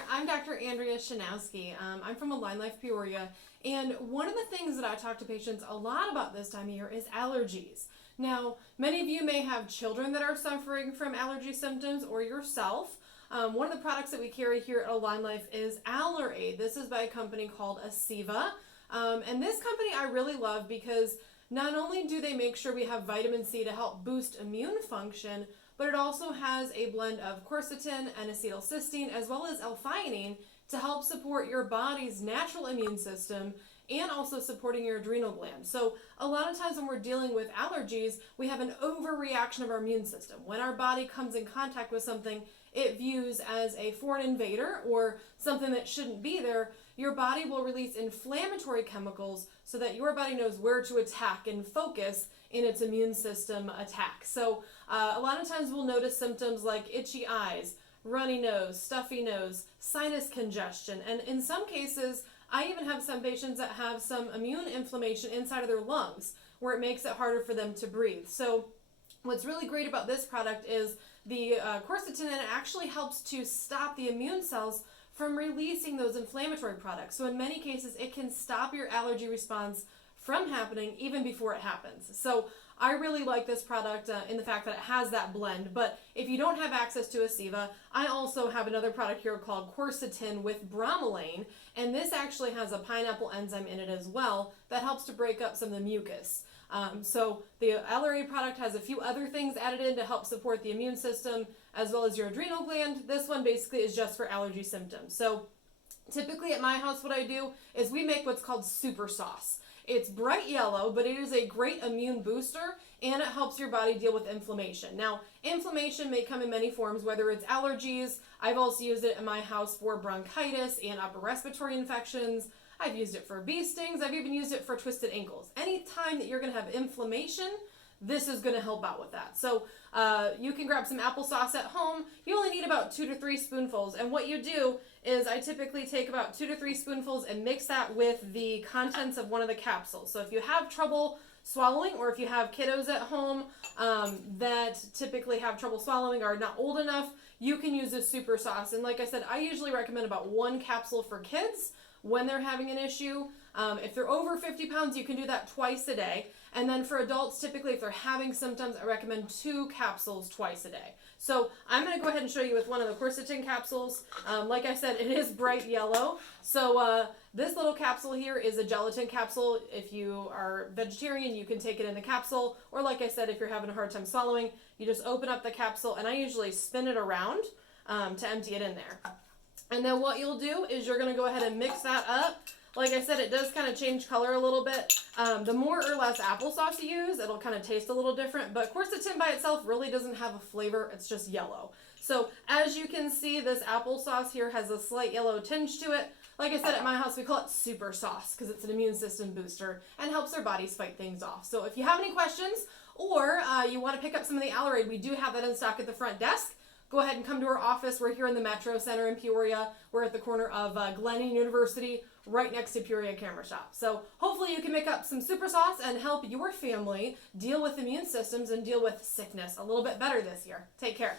there, I'm Dr. Andrea Schnowske. I'm from AlignLife of Peoria, and one of the things that I talk to patients a lot about this time of year is allergies. Now, many of you may have children that are suffering from allergy symptoms or yourself. One of the products that we carry here at AlignLife is AllerAid. This is by a company called Aceva, and this company I really love because not only do they make sure we have vitamin C to help boost immune function, but it also has a blend of quercetin and acetylcysteine as well as L-theanine to help support your body's natural immune system and also supporting your adrenal gland. So a lot of times when we're dealing with allergies, we have an overreaction of our immune system. When our body comes in contact with something it views as a foreign invader or something that shouldn't be there, your body will release inflammatory chemicals so that your body knows where to attack and focus in its immune system attack. So a lot of times we'll notice symptoms like itchy eyes, runny nose, stuffy nose, sinus congestion, and in some cases, I even have some patients that have some immune inflammation inside of their lungs where it makes it harder for them to breathe. So what's really great about this product is the quercetin actually helps to stop the immune cells from releasing those inflammatory products. So in many cases, it can stop your allergy response from happening even before it happens. So I really like this product in the fact that it has that blend. But if you don't have access to Aceva, I also have another product here called Quercetin with bromelain, and this actually has a pineapple enzyme in it as well that helps to break up some of the mucus. So the AllerAid product has a few other things added in to help support the immune system as well as your adrenal gland. This one basically is just for allergy symptoms. So typically at my house what I do is we make what's called super sauce. It's bright yellow, but it is a great immune booster and it helps your body deal with inflammation. Now, inflammation may come in many forms, whether it's allergies. I've also used it in my house for bronchitis and upper respiratory infections. I've used it for bee stings. I've even used it for twisted ankles. Anytime that you're going to have inflammation, this is going to help out with that. So you can grab some applesauce at home. You only need about 2 to 3 spoonfuls. And what you do is I typically take about 2 to 3 spoonfuls and mix that with the contents of one of the capsules. So if you have trouble swallowing, or if you have kiddos at home that typically have trouble swallowing or are not old enough, you can use this super sauce. And like I said, I usually recommend about 1 capsule for kids when they're having an issue. If they're over 50 pounds, you can do that twice a day. And then for adults, typically if they're having symptoms, I recommend 2 capsules twice a day. So I'm going to go ahead and show you with one of the quercetin capsules. Like I said, it is bright yellow. So this little capsule here is a gelatin capsule. If you are vegetarian, you can take it in the capsule. Or like I said, if you're having a hard time swallowing, you just open up the capsule, and I usually spin it around to empty it in there. And then what you'll do is you're going to go ahead and mix that up. Like I said, it does kind of change color a little bit. The more or less applesauce you use, it'll kind of taste a little different. But quercetin by itself really doesn't have a flavor. It's just yellow. So as you can see, this applesauce here has a slight yellow tinge to it. Like I said, at my house, we call it super sauce because it's an immune system booster and helps our bodies fight things off. So if you have any questions or you want to pick up some of the AllerAid, we do have that in stock at the front desk. Go ahead and come to our office. We're here in the Metro Center in Peoria. We're at the corner of Glennon University, right next to Peoria Camera Shop. So hopefully you can make up some super sauce and help your family deal with immune systems and deal with sickness a little bit better this year. Take care.